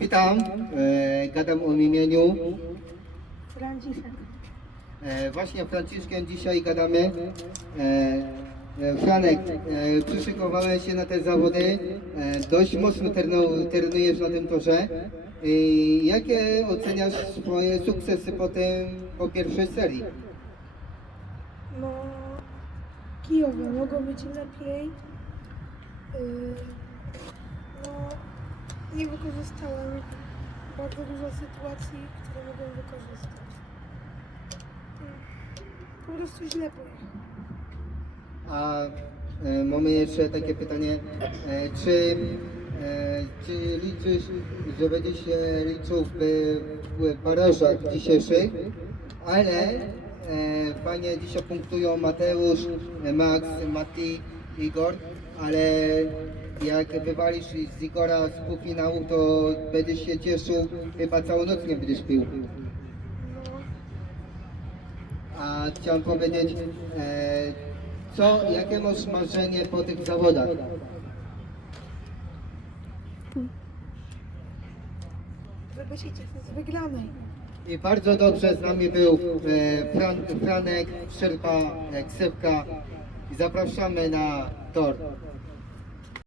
Witam, e, gadam o imieniu. Franciszek. E, właśnie Franciszkiem dzisiaj gadamy. E, e, Franek, e, przyszykowałeś się na te zawody. E, dość mocno trenu- trenujesz na tym torze. I jakie oceniasz swoje sukcesy po tym, po pierwszej serii? No, kijowe mogą być lepiej. No, nie wykorzystałem bardzo dużo sytuacji, które mogłem wykorzystać. Yy, Po prostu źle pojechałem. A e, mamy jeszcze takie pytanie, e, czy, e, czy liczysz, że będzie się liczył w, w barażach dzisiejszych, ale e, dzisiaj punktują Mateusz, Max, Mati, Igor, ale jak wywalisz z Igora z półfinału, to będziesz się cieszył, chyba całą noc nie będziesz pił. A chciałem powiedzieć, e, co, jakie masz marzenie po tych zawodach? żeby się cieszyć z wygranej. I bardzo dobrze z nami był e, Fran, Franek, Szczerpa, e, Ksepka. I zapraszamy na tor.